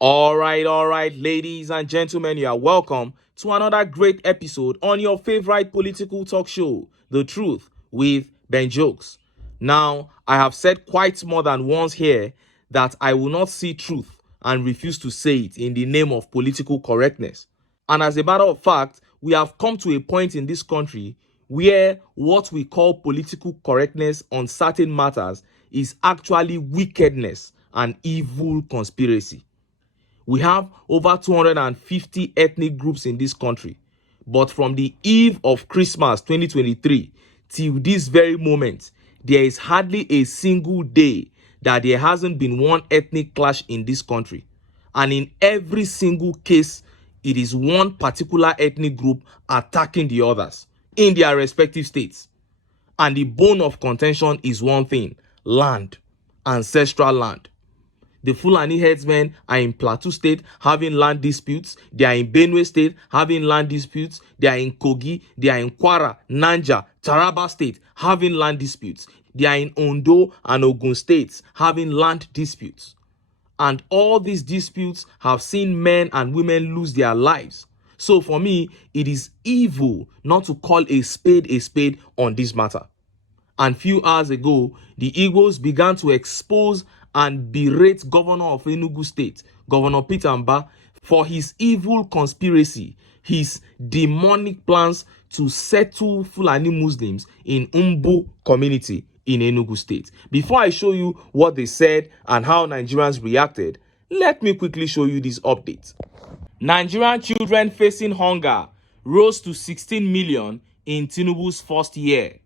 All right, ladies and gentlemen, you are welcome to another great episode on your favorite political talk show, The Truth with Ben Jokes. Now, I have said quite more than once here that I will not see truth and refuse to say it in the name of political correctness. And as a matter of fact, we have come to a point in this country where what we call political correctness on certain matters is actually wickedness and evil conspiracy. We have over 250 ethnic groups in this country. But from the eve of Christmas 2023 till this very moment, there is hardly a single day that there hasn't been one ethnic clash in this country. And in every single case, it is one particular ethnic group attacking the others in their respective states. And the bone of contention is one thing: land, ancestral land. The Fulani herdsmen are in Plateau State having land disputes. They are in Benue State having land disputes. They are in Kogi. They are in Kwara, Nanja, Taraba State having land disputes. They are in Ondo and Ogun States having land disputes. And all these disputes have seen men and women lose their lives. So for me, it is evil not to call a spade on this matter. And few hours ago, the IGBOS began to expose and berate Governor of Enugu State, Governor Peter Mbah, for his evil conspiracy, his demonic plans to settle Fulani Muslims in Mbah community in Enugu State. Before I show you what they said and how Nigerians reacted, let me quickly show you this update. Nigerian children facing hunger rose to 16 million in TINUB's first year.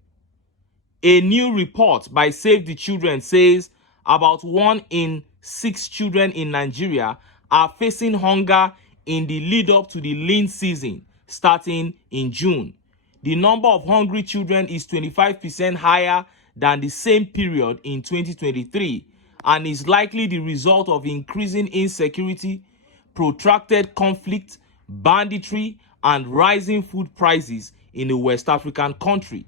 A new report by Save the Children says about 1 in 6 children in Nigeria are facing hunger in the lead up to the lean season starting in June. The number of hungry children is 25% higher than the same period in 2023 and is likely the result of increasing insecurity, protracted conflict, banditry, and rising food prices in a West African country.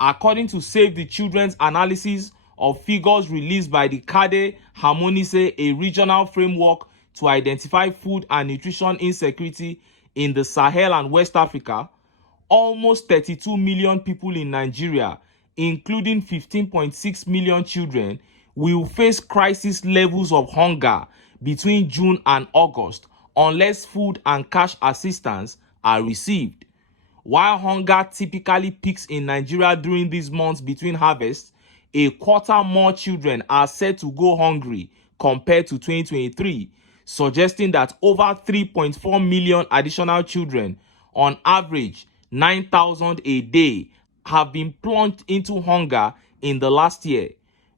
According to Save the Children's analysis of figures released by the CADE Harmonise, a regional framework to identify food and nutrition insecurity in the Sahel and West Africa, almost 32 million people in Nigeria, including 15.6 million children, will face crisis levels of hunger between June and August unless food and cash assistance are received. While hunger typically peaks in Nigeria during these months between harvests, a quarter more children are said to go hungry compared to 2023, suggesting that over 3.4 million additional children, on average 9,000 a day, have been plunged into hunger in the last year.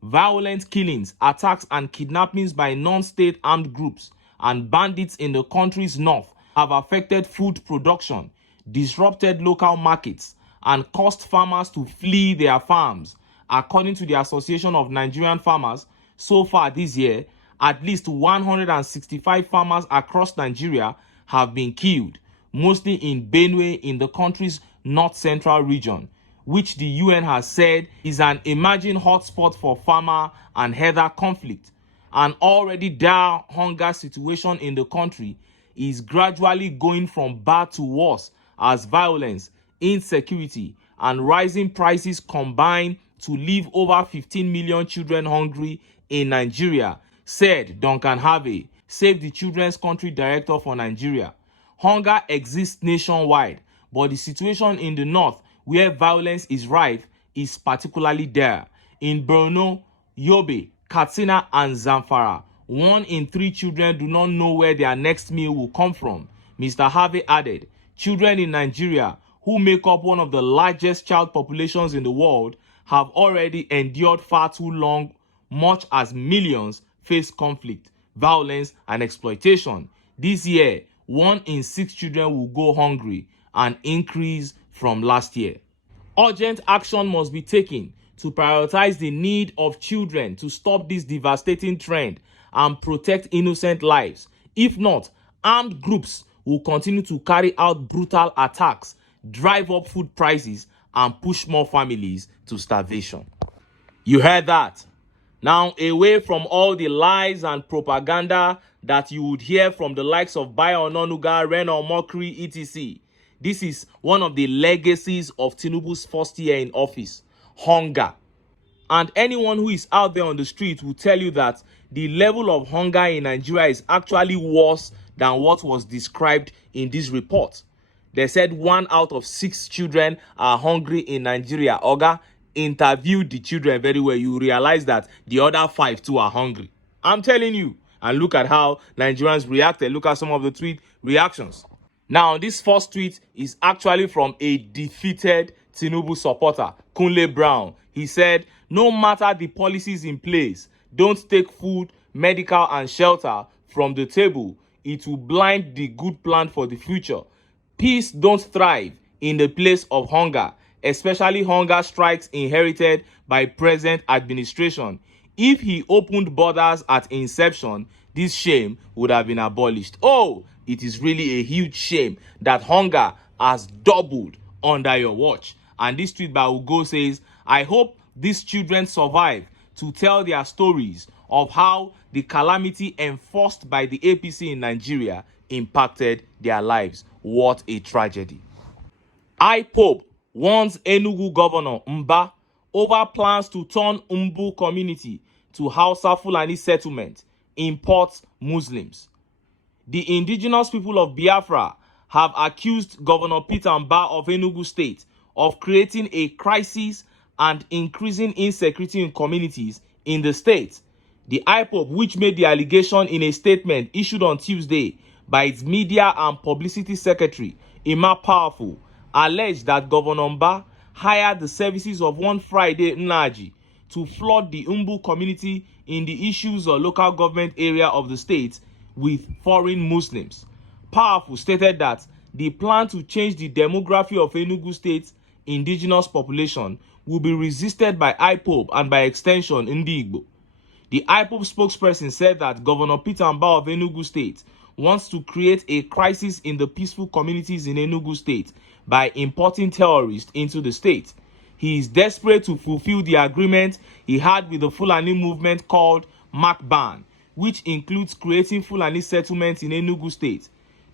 Violent killings, attacks, and kidnappings by non-state armed groups and bandits in the country's north have affected food production, disrupted local markets, and caused farmers to flee their farms. According to the Association of Nigerian Farmers, so far this year, at least 165 farmers across Nigeria have been killed, mostly in Benue in the country's north-central region, which the UN has said is an emerging hotspot for farmer and herder conflict. An already dire hunger situation in the country is gradually going from bad to worse as violence, insecurity, and rising prices combine to leave over 15 million children hungry in Nigeria, said Duncan Harvey, Save the Children's country director for Nigeria. Hunger exists nationwide, but the situation in the north, where violence is rife, is particularly dire. In Borno, Yobe, Katsina, and Zamfara, 1 in 3 children do not know where their next meal will come from. Mr. Harvey added, children in Nigeria, who make up one of the largest child populations in the world, have already endured far too long, much as millions face conflict, violence, and exploitation. This year, 1 in 6 children will go hungry, an increase from last year. Urgent action must be taken to prioritize the need of children to stop this devastating trend and protect innocent lives. If not, armed groups will continue to carry out brutal attacks, drive up food prices, and push more families to starvation. You heard that. Now, away from all the lies and propaganda that you would hear from the likes of Bayo Ononuga, Reno Mokri, etc., this is one of the legacies of Tinubu's first year in office: hunger. And anyone who is out there on the street will tell you that the level of hunger in Nigeria is actually worse than what was described in this report. They said 1 out of 6 children are hungry in Nigeria. Oga, interview the children very well. You realize that the other 5 too are hungry. I'm telling you. And look at how Nigerians reacted. Look at some of the tweet reactions. Now, this first tweet is actually from a defeated Tinubu supporter, Kunle Brown. He said, no matter the policies in place, don't take food, medical and shelter from the table. It will blind the good plan for the future. Peace don't thrive in the place of hunger, especially hunger strikes inherited by present administration. If he opened borders at inception, this shame would have been abolished. Oh, it is really a huge shame that hunger has doubled under your watch. And this tweet by Ugo says, I hope these children survive to tell their stories of how the calamity enforced by the APC in Nigeria impacted their lives. What a tragedy. IPOB warns Enugu Governor Mbah over plans to turn Umbu community to Hausa Fulani settlement, import Muslims. The indigenous people of Biafra have accused Governor Peter Mbah of Enugu State of creating a crisis and increasing insecurity in communities in the state. The IPOB, which made the allegation in a statement issued on Tuesday by its media and publicity secretary, Emma Powerful, alleged that Governor Mbah hired the services of one Friday Nnaji to flood the Umbu community in the issues or local government area of the state with foreign Muslims. Powerful stated that the plan to change the demography of Enugu State's indigenous population will be resisted by IPOB and by extension Ndigbo. The IPOB spokesperson said that Governor Peter Mbah of Enugu State wants to create a crisis in the peaceful communities in Enugu State by importing terrorists into the state. He is desperate to fulfill the agreement he had with the Fulani movement called MACBAN, which includes creating Fulani settlements in Enugu State.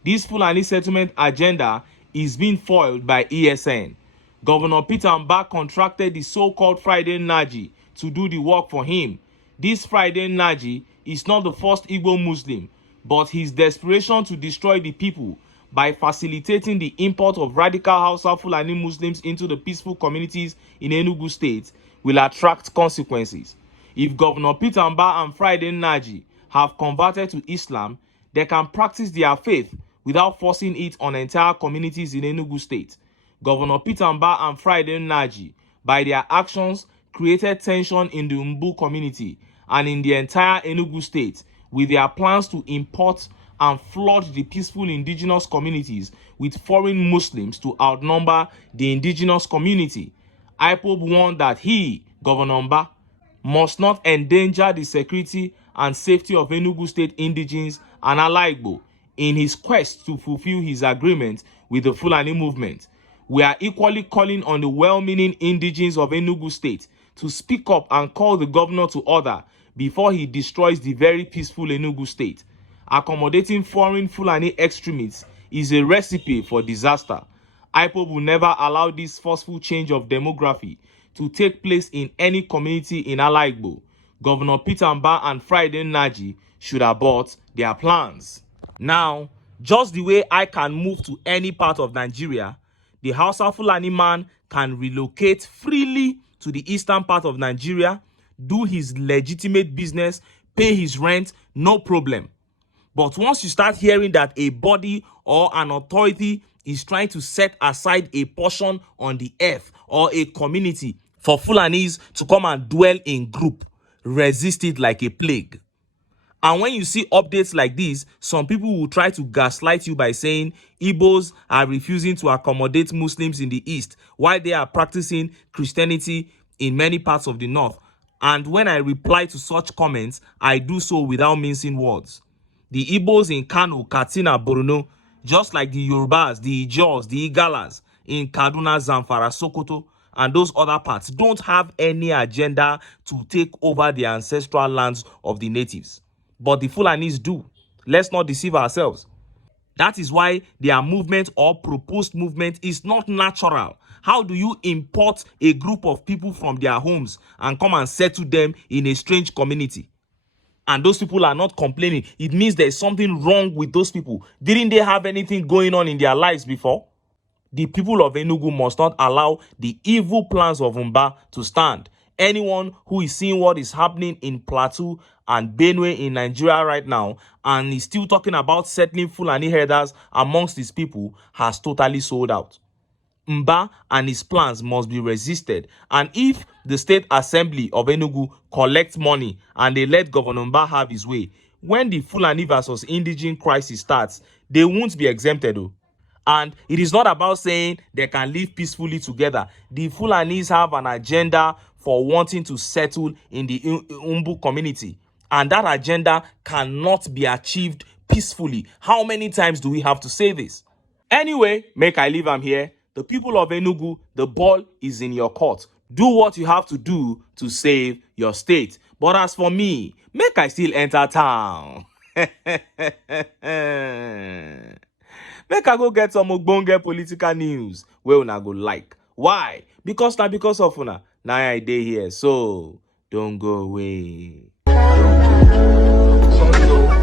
This Fulani settlement agenda is being foiled by ESN. Governor Peter Mbah contracted the so-called Friday Naji to do the work for him. This Friday Naji is not the first Igbo Muslim, but his desperation to destroy the people by facilitating the import of radical Hausa Fulani Muslims into the peaceful communities in Enugu State will attract consequences. If Governor Peter Mbah and Friday Naji have converted to Islam, they can practice their faith without forcing it on entire communities in Enugu State. Governor Peter Mbah and Friday Naji, by their actions, created tension in the Umbu community and in the entire Enugu State with their plans to import and flood the peaceful indigenous communities with foreign Muslims to outnumber the indigenous community. IPOB warned that he, Governor Mbah, must not endanger the security and safety of Enugu State indigenes and Alaigbo in his quest to fulfill his agreement with the Fulani movement. We are equally calling on the well-meaning indigenes of Enugu State to speak up and call the governor to order before he destroys the very peaceful Enugu State. Accommodating foreign Fulani extremists is a recipe for disaster. IPOB will never allow this forceful change of demography to take place in any community in Alaigbo. Governor Peter Mbah and Friday Naji should abort their plans. Now, just the way I can move to any part of Nigeria, the Hausa Fulani man can relocate freely to the eastern part of Nigeria, do his legitimate business, pay his rent, no problem. But once you start hearing that a body or an authority is trying to set aside a portion on the earth or a community for Fulanis to come and dwell in group, resist it like a plague. And when you see updates like this, some people will try to gaslight you by saying Igbos are refusing to accommodate Muslims in the East while they are practicing Christianity in many parts of the North. And when I reply to such comments, I do so without mincing words. The Igbos in Kano, Katsina, Borno, just like the Yorubas, the Ijaws, the Igalas in Kaduna, Zamfara, Sokoto, and those other parts don't have any agenda to take over the ancestral lands of the natives. But the Fulanis do. Let's not deceive ourselves. That is why their movement or proposed movement is not natural. How do you import a group of people from their homes and come and settle them in a strange community? And those people are not complaining. It means there's something wrong with those people. Didn't they have anything going on in their lives before? The people of Enugu must not allow the evil plans of Mbah to stand. Anyone who is seeing what is happening in Plateau and Benue in Nigeria right now and is still talking about settling Fulani herders amongst his people has totally sold out. Mbah and his plans must be resisted, and if the State Assembly of Enugu collects money and they let Governor Mbah have his way, when the Fulani versus indigene crisis starts, they won't be exempted. And it is not about saying they can live peacefully together. The Fulanis have an agenda for wanting to settle in the Umbu community, and that agenda cannot be achieved peacefully. How many times do we have to say this? Anyway, make I leave am here. The people of Enugu, the ball is in your court. Do what you have to do to save your state. But as for me, make I still enter town. Make I go get some ogbonge political news wey una go like. Why? Because of una. Now I dey here, so don't go away. Don't go. Sorry,